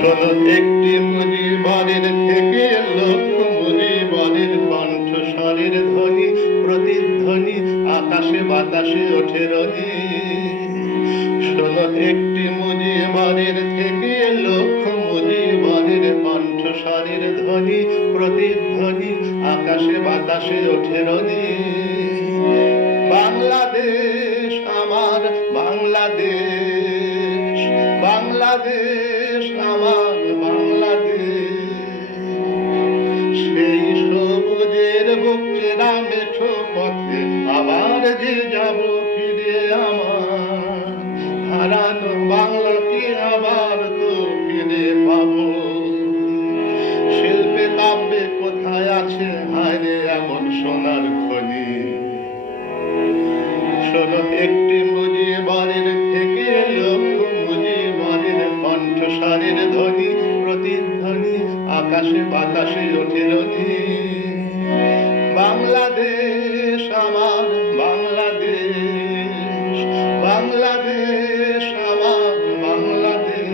শোনো একটি মুজিবরের থেকে লক্ষ ধ্বনি, প্রতিধ্বনি, আকাশে বাতাসে একটি থেকে ধ্বনি, প্রতিধ্বনি, আকাশে বাতাসে বাংলাদেশ আমার বাংলাদেশ বাংলাদেশ মেঠো পথে আবার যে যাব ফিরে আমার। হারানো আবার তো ফিরে শিল্পে কাব্যে কোথায় আছে? এমন সোনার খনি। শোনো, একটি মুজিবারের থেকে লক্ষ মুজিবারের কণ্ঠস্বরের ধ্বনি, প্রতিধ্বনি আকাশে বাতাসে বাংলাদেশ আমার বাংলাদেশ।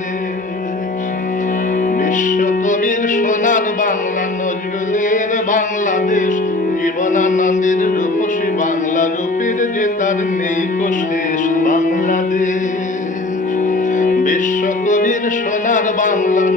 বিশ্বকবির সোনার বাংলা, নজরুলের বাংলাদেশ। জীবনানন্দের রূপসী বাংলা রূপের যে তার নেই শেষ বাংলাদেশ। বিশ্বকবির সোনার বাংলা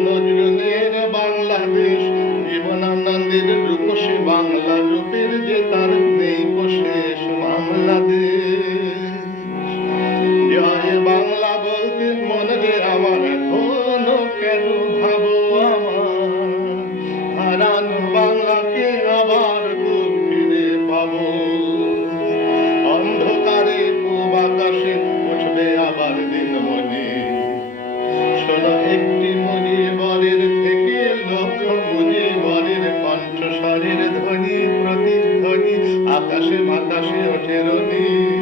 দাসী হচ্ছে রনী